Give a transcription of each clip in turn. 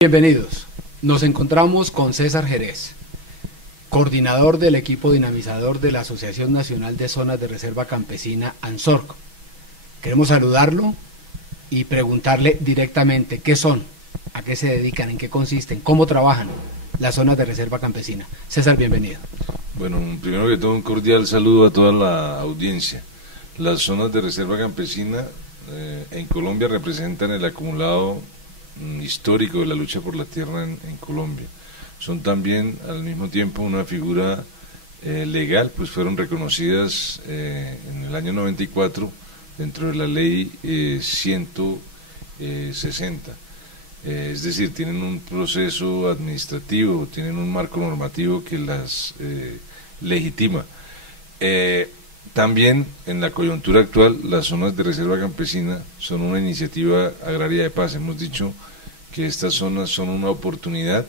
Bienvenidos. Nos encontramos con César Jerez, coordinador del equipo dinamizador de la Asociación Nacional de Zonas de Reserva Campesina, ANZORC. Queremos saludarlo y preguntarle directamente qué son, a qué se dedican, en qué consisten, cómo trabajan las zonas de reserva campesina. César, bienvenido. Bueno, primero que todo un cordial saludo a toda la audiencia. Las zonas de reserva campesina en Colombia representan el acumulado histórico de la lucha por la tierra en Colombia. Son también al mismo tiempo una figura legal, pues fueron reconocidas en el año 94 dentro de la ley 160. Es decir, tienen un proceso administrativo, tienen un marco normativo que las legitima. También en la coyuntura actual, las zonas de reserva campesina son una iniciativa agraria de paz. Hemos dicho que estas zonas son una oportunidad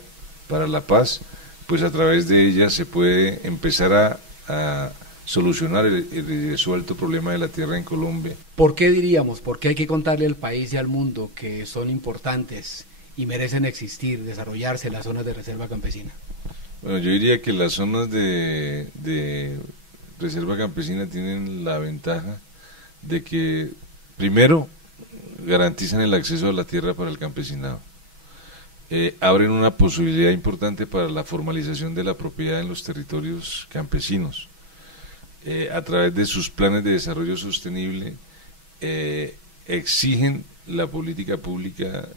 para la paz, pues a través de ellas se puede empezar a solucionar el resuelto problema de la tierra en Colombia. ¿Por qué diríamos, por qué hay que contarle al país y al mundo que son importantes y merecen existir, desarrollarse las zonas de reserva campesina? Bueno, yo diría que las zonas de reserva campesina tienen la ventaja de que, primero, garantizan el acceso a la tierra para el campesinado. Abren una posibilidad importante para la formalización de la propiedad en los territorios campesinos. A través de sus planes de desarrollo sostenible, exigen la política pública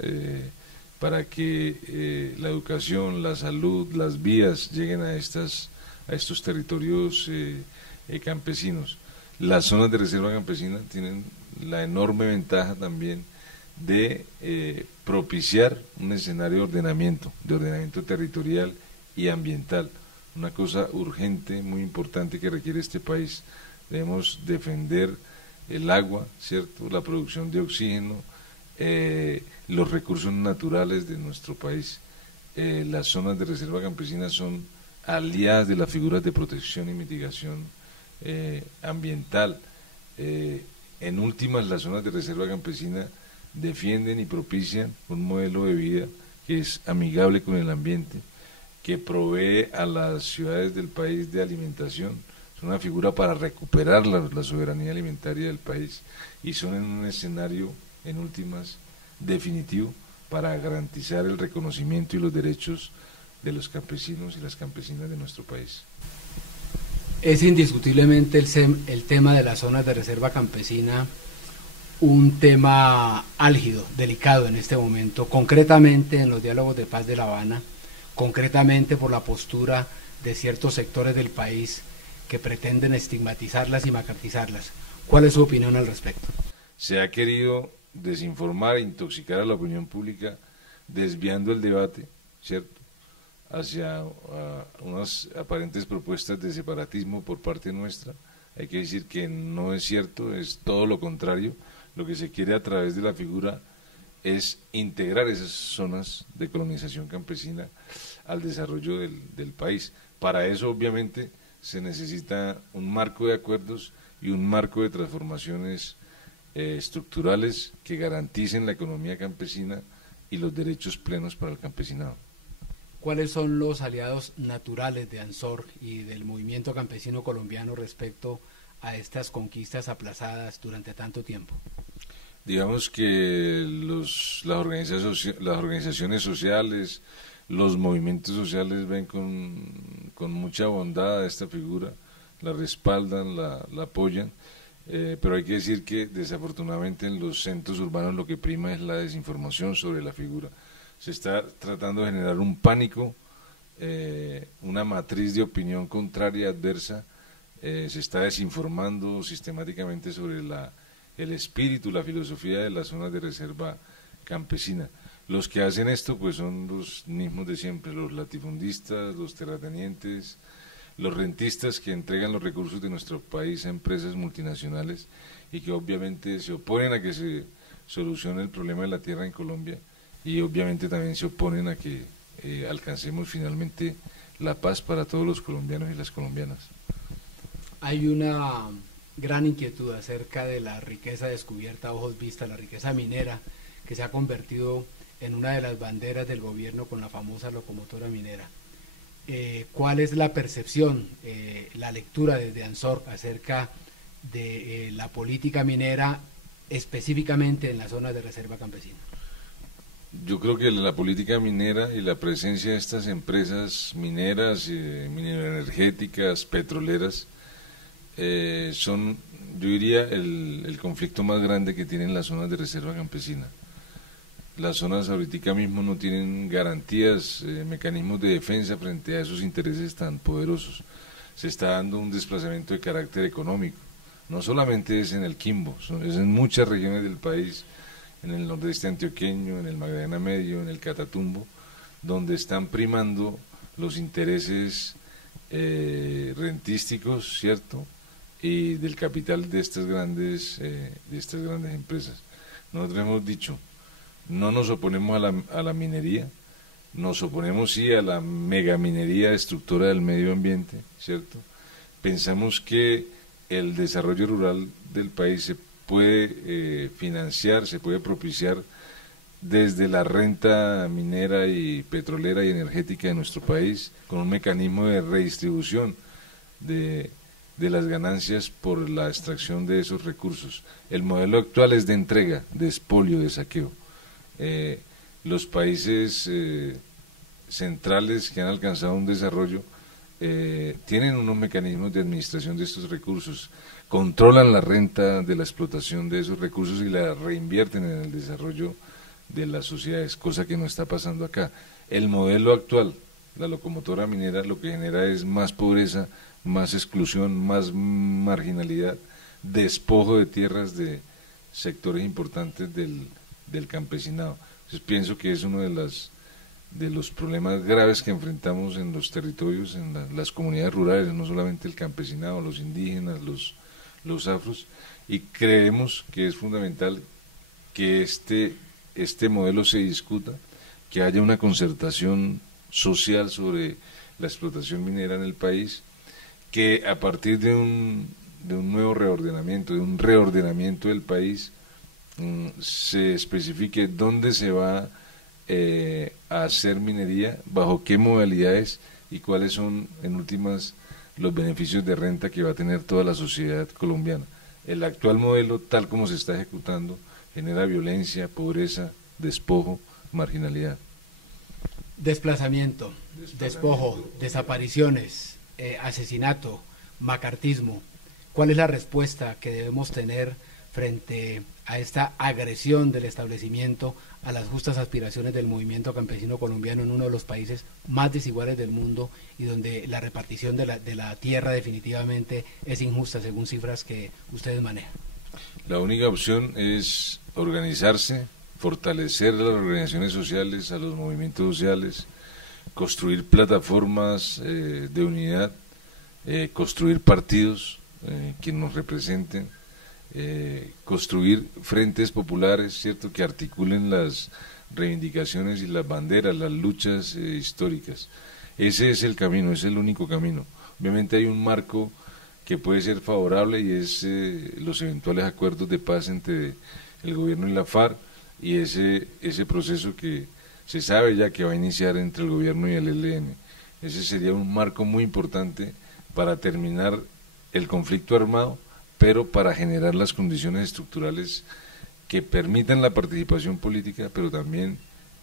para que la educación, la salud, las vías lleguen a estos territorios campesinos. Las zonas de reserva campesina tienen la enorme ventaja también de propiciar un escenario de ordenamiento territorial y ambiental, una cosa urgente, muy importante que requiere este país. Debemos defender el agua, ¿cierto?, la producción de oxígeno, los recursos naturales de nuestro país. Las zonas de reserva campesina son aliadas de las figuras de protección y mitigación ambiental. En últimas, las zonas de reserva campesina defienden y propician un modelo de vida que es amigable con el ambiente, que provee a las ciudades del país de alimentación. Es una figura para recuperar la soberanía alimentaria del país, y son en un escenario, en últimas, definitivo para garantizar el reconocimiento y los derechos de los campesinos y las campesinas de nuestro país. Es indiscutiblemente el tema de las zonas de reserva campesina un tema álgido, delicado en este momento, concretamente en los diálogos de paz de La Habana, concretamente por la postura de ciertos sectores del país que pretenden estigmatizarlas y macartizarlas. ¿Cuál es su opinión al respecto? Se ha querido desinformar e intoxicar a la opinión pública, desviando el debate, ¿cierto?, hacia unas aparentes propuestas de separatismo por parte nuestra. Hay que decir que no es cierto, es todo lo contrario. Lo que se quiere a través de la figura es integrar esas zonas de colonización campesina al desarrollo del país. Para eso, obviamente, se necesita un marco de acuerdos y un marco de transformaciones estructurales que garanticen la economía campesina y los derechos plenos para el campesinado. ¿Cuáles son los aliados naturales de ANZORC y del movimiento campesino colombiano respecto a estas conquistas aplazadas durante tanto tiempo? Digamos que las organizaciones sociales, los movimientos sociales ven con mucha bondad a esta figura, la respaldan, la apoyan, pero hay que decir que desafortunadamente en los centros urbanos lo que prima es la desinformación sobre la figura. Se está tratando de generar un pánico, una matriz de opinión contraria, adversa, se está desinformando sistemáticamente sobre el espíritu, la filosofía de las zonas de reserva campesina. Los que hacen esto pues son los mismos de siempre, los latifundistas, los terratenientes, los rentistas que entregan los recursos de nuestro país a empresas multinacionales y que obviamente se oponen a que se solucione el problema de la tierra en Colombia, y obviamente también se oponen a que alcancemos finalmente la paz para todos los colombianos y las colombianas. Hay una gran inquietud acerca de la riqueza descubierta a ojos vistas, la riqueza minera que se ha convertido en una de las banderas del gobierno con la famosa locomotora minera. ¿Cuál es la percepción, la lectura desde ANSOR acerca de la política minera específicamente en las zonas de reserva campesina? Yo creo que la política minera y la presencia de estas empresas mineras, mineroenergéticas, petroleras, son, yo diría, el conflicto más grande que tienen las zonas de reserva campesina. Las zonas ahorita mismo no tienen garantías, mecanismos de defensa frente a esos intereses tan poderosos. Se está dando un desplazamiento de carácter económico. No solamente es en el Quimbo, es en muchas regiones del país, en el nordeste antioqueño, en el Magdalena Medio, en el Catatumbo, donde están primando los intereses rentísticos, ¿cierto?, y del capital de estas grandes empresas. Nosotros hemos dicho, no nos oponemos a la minería, nos oponemos sí a la megaminería destructora del medio ambiente, ¿cierto? Pensamos que el desarrollo rural del país se puede financiar, se puede propiciar desde la renta minera y petrolera y energética de nuestro país, con un mecanismo de redistribución de las ganancias por la extracción de esos recursos. El modelo actual es de entrega, de expolio, de saqueo. Los países centrales que han alcanzado un desarrollo tienen unos mecanismos de administración de estos recursos, controlan la renta de la explotación de esos recursos y la reinvierten en el desarrollo de las sociedades, cosa que no está pasando acá. El modelo actual, la locomotora minera, lo que genera es más pobreza, más exclusión, más marginalidad, despojo de tierras de sectores importantes del campesinado. Entonces pienso que es uno de los problemas graves que enfrentamos en los territorios, en las comunidades rurales, no solamente el campesinado, los indígenas, los afros, y creemos que es fundamental que este modelo se discuta, que haya una concertación social sobre la explotación minera en el país, que a partir de un nuevo reordenamiento, de un reordenamiento del país, se especifique dónde se va a hacer minería, bajo qué modalidades y cuáles son, en últimas, los beneficios de renta que va a tener toda la sociedad colombiana. El actual modelo, tal como se está ejecutando, genera violencia, pobreza, despojo, marginalidad. Desplazamiento, despojo, desapariciones, asesinato, macartismo. ¿Cuál es la respuesta que debemos tener frente a esta agresión del establecimiento a las justas aspiraciones del movimiento campesino colombiano en uno de los países más desiguales del mundo y donde la repartición de la tierra definitivamente es injusta según cifras que ustedes manejan? La única opción es organizarse, fortalecer a las organizaciones sociales, a los movimientos sociales, construir plataformas de unidad, construir partidos que nos representen, construir frentes populares, cierto, que articulen las reivindicaciones y las banderas, las luchas históricas. Ese es el camino, es el único camino. Obviamente hay un marco que puede ser favorable y es los eventuales acuerdos de paz entre el gobierno y la FARC y ese proceso que se sabe ya que va a iniciar entre el gobierno y el ELN. Ese sería un marco muy importante para terminar el conflicto armado, pero para generar las condiciones estructurales que permitan la participación política, pero también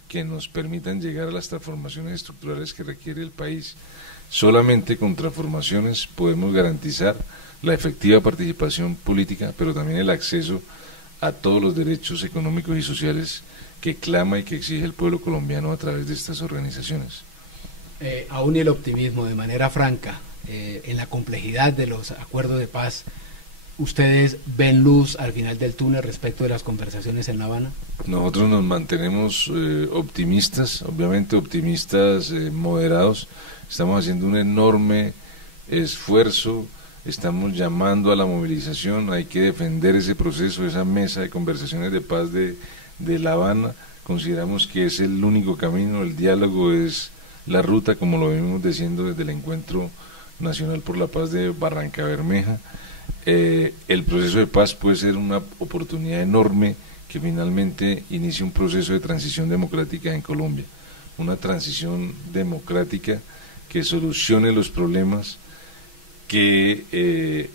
que nos permitan llegar a las transformaciones estructurales que requiere el país. Solamente con transformaciones podemos garantizar la efectiva participación política, pero también el acceso a todos los derechos económicos y sociales que clama y que exige el pueblo colombiano a través de estas organizaciones. Aún y el optimismo, de manera franca, en la complejidad de los acuerdos de paz, ¿ustedes ven luz al final del túnel respecto de las conversaciones en La Habana? Nosotros nos mantenemos optimistas, obviamente optimistas moderados. Estamos haciendo un enorme esfuerzo, estamos llamando a la movilización, hay que defender ese proceso, esa mesa de conversaciones de paz de La Habana. Consideramos que es el único camino, el diálogo es la ruta, como lo venimos diciendo desde el Encuentro Nacional por la Paz de Barrancabermeja. El proceso de paz puede ser una oportunidad enorme que finalmente inicie un proceso de transición democrática en Colombia, una transición democrática que solucione los problemas, que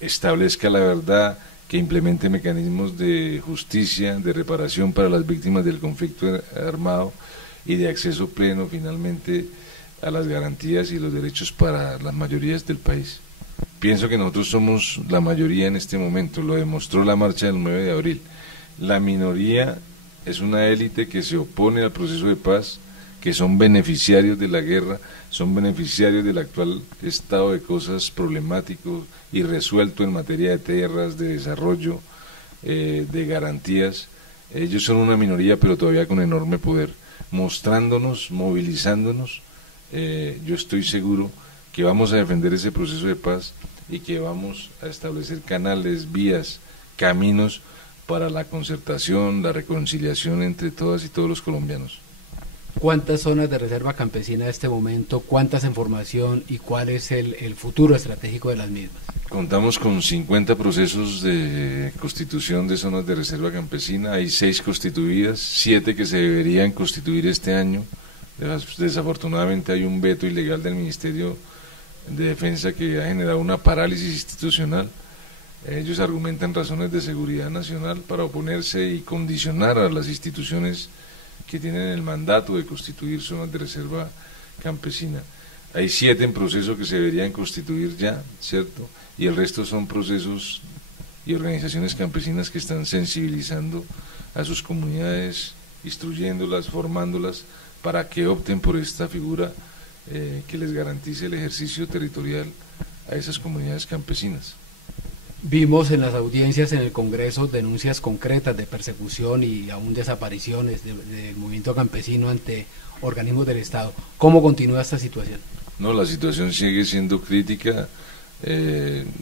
establezca la verdad, que implemente mecanismos de justicia, de reparación para las víctimas del conflicto armado y de acceso pleno finalmente a las garantías y los derechos para las mayorías del país. Pienso que nosotros somos la mayoría en este momento, lo demostró la marcha del 9 de abril. La minoría es una élite que se opone al proceso de paz, que son beneficiarios de la guerra, son beneficiarios del actual estado de cosas problemático y resuelto en materia de tierras, de desarrollo, de garantías. Ellos son una minoría, pero todavía con enorme poder, mostrándonos, movilizándonos. Yo estoy seguro que vamos a defender ese proceso de paz y que vamos a establecer canales, vías, caminos para la concertación, la reconciliación entre todas y todos los colombianos. ¿Cuántas zonas de reserva campesina en este momento? ¿Cuántas en formación? ¿Y cuál es el futuro estratégico de las mismas? Contamos con 50 procesos de constitución de zonas de reserva campesina. Hay 6 constituidas, 7 que se deberían constituir este año. Desafortunadamente hay un veto ilegal del Ministerio de Defensa que ha generado una parálisis institucional. Ellos argumentan razones de seguridad nacional para oponerse y condicionar a las instituciones que tienen el mandato de constituir zonas de reserva campesina. Hay 7 en proceso que se deberían constituir ya, ¿cierto? Y el resto son procesos y organizaciones campesinas que están sensibilizando a sus comunidades, instruyéndolas, formándolas para que opten por esta figura que les garantice el ejercicio territorial a esas comunidades campesinas. Vimos en las audiencias en el Congreso denuncias concretas de persecución y aún desapariciones del movimiento campesino ante organismos del Estado. ¿Cómo continúa esta situación? No, la situación sigue siendo crítica.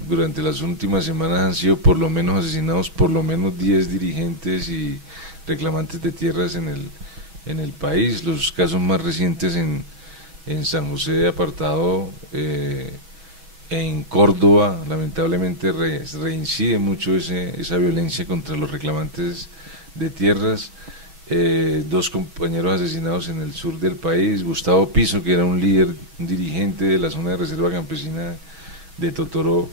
Durante las últimas semanas han sido por lo menos asesinados por lo menos 10 dirigentes y reclamantes de tierras en el país. Los casos más recientes en San José de Apartado, en Córdoba, lamentablemente reincide mucho esa violencia contra los reclamantes de tierras. 2 compañeros asesinados en el sur del país. Gustavo Piso, que era un líder, un dirigente de la zona de reserva campesina de Totoró,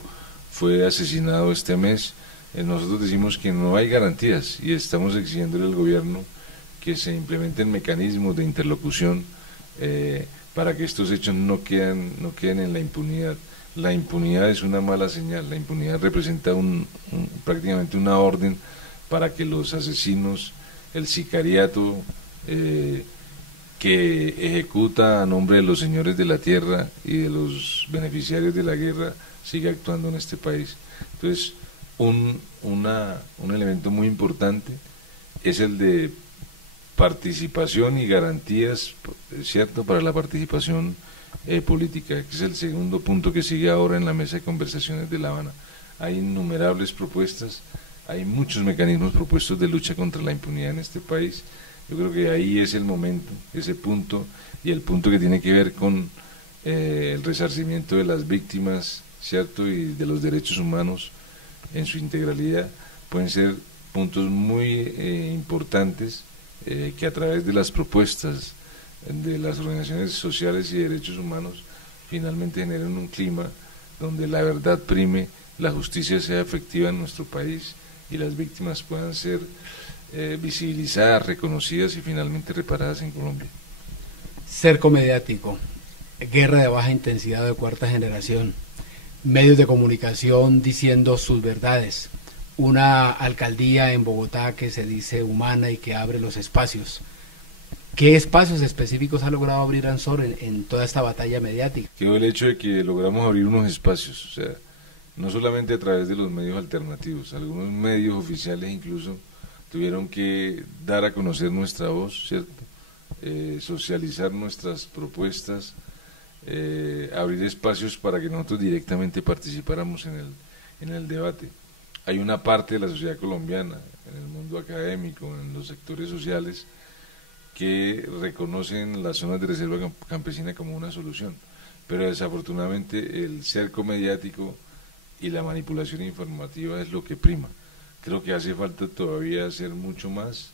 fue asesinado este mes. Nosotros decimos que no hay garantías y estamos exigiéndole al gobierno que se implementen mecanismos de interlocución para que estos hechos no queden en la impunidad. La impunidad es una mala señal, la impunidad representa prácticamente una orden para que los asesinos, el sicariato que ejecuta a nombre de los señores de la tierra y de los beneficiarios de la guerra, siga actuando en este país. Entonces, un elemento muy importante es el de participación y garantías, ¿cierto?, para la participación política, que es el segundo punto que sigue ahora en la mesa de conversaciones de La Habana. Hay innumerables propuestas, hay muchos mecanismos propuestos de lucha contra la impunidad en este país. Yo creo que ahí es el momento, ese punto, y el punto que tiene que ver con el resarcimiento de las víctimas, ¿cierto?, y de los derechos humanos en su integralidad, pueden ser puntos muy importantes que a través de las propuestas de las organizaciones sociales y de derechos humanos finalmente generen un clima donde la verdad prime, la justicia sea efectiva en nuestro país y las víctimas puedan ser visibilizadas, reconocidas y finalmente reparadas en Colombia. Cerco mediático, guerra de baja intensidad de cuarta generación, medios de comunicación diciendo sus verdades, una alcaldía en Bogotá que se dice humana y que abre los espacios. ¿Qué espacios específicos ha logrado abrir Ansor en toda esta batalla mediática? Quedó el hecho de que logramos abrir unos espacios, o sea, no solamente a través de los medios alternativos, algunos medios oficiales incluso tuvieron que dar a conocer nuestra voz, ¿cierto? Socializar nuestras propuestas, abrir espacios para que nosotros directamente participáramos en el debate. Hay una parte de la sociedad colombiana, en el mundo académico, en los sectores sociales, que reconocen las zonas de reserva campesina como una solución, pero desafortunadamente el cerco mediático y la manipulación informativa es lo que prima. Creo que hace falta todavía hacer mucho más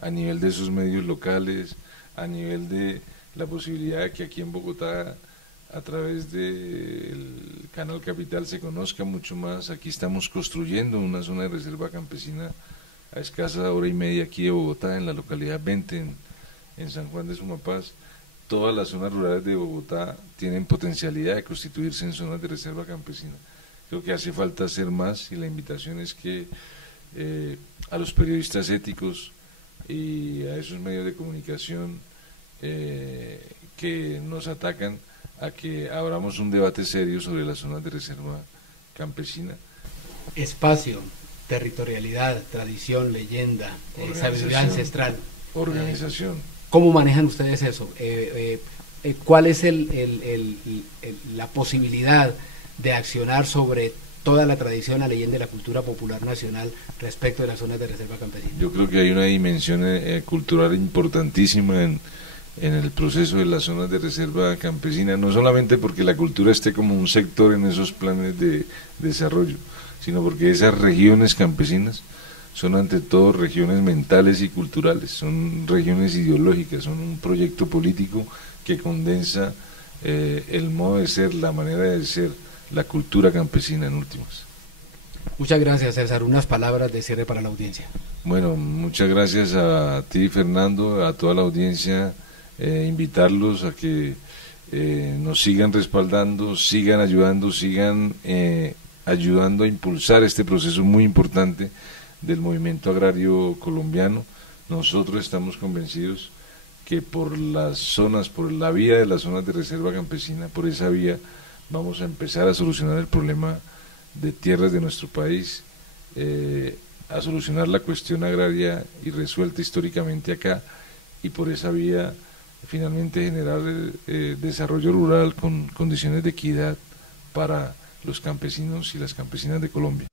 a nivel de esos medios locales, a nivel de la posibilidad de que aquí en Bogotá, a través del Canal Capital, se conozca mucho más. Aquí estamos construyendo una zona de reserva campesina a escasa hora y media aquí de Bogotá, en la localidad 20, en San Juan de Sumapaz. Todas las zonas rurales de Bogotá tienen potencialidad de constituirse en zonas de reserva campesina. Creo que hace falta hacer más, y la invitación es que a los periodistas éticos y a esos medios de comunicación que nos atacan, a que abramos un debate serio sobre las zonas de reserva campesina. Espacio, territorialidad, tradición, leyenda, sabiduría ancestral. Organización. ¿Cómo manejan ustedes eso? ¿Cuál es la posibilidad de accionar sobre toda la tradición, la leyenda y la cultura popular nacional respecto de las zonas de reserva campesina? Yo creo que hay una dimensión cultural importantísima en el proceso de las zonas de reserva campesina, no solamente porque la cultura esté como un sector en esos planes de desarrollo, sino porque esas regiones campesinas son ante todo regiones mentales y culturales, son regiones ideológicas, son un proyecto político que condensa el modo de ser, la manera de ser, la cultura campesina en últimas. Muchas gracias, César. Unas palabras de cierre para la audiencia. Bueno, muchas gracias a ti, Fernando, a toda la audiencia, invitarlos a que nos sigan respaldando, sigan ayudando, sigan ayudando a impulsar este proceso muy importante del movimiento agrario colombiano. Nosotros estamos convencidos que por las zonas, por la vía de las zonas de reserva campesina, por esa vía vamos a empezar a solucionar el problema de tierras de nuestro país, a solucionar la cuestión agraria y resuelta históricamente acá, y por esa vía finalmente generar desarrollo rural con condiciones de equidad para los campesinos y las campesinas de Colombia.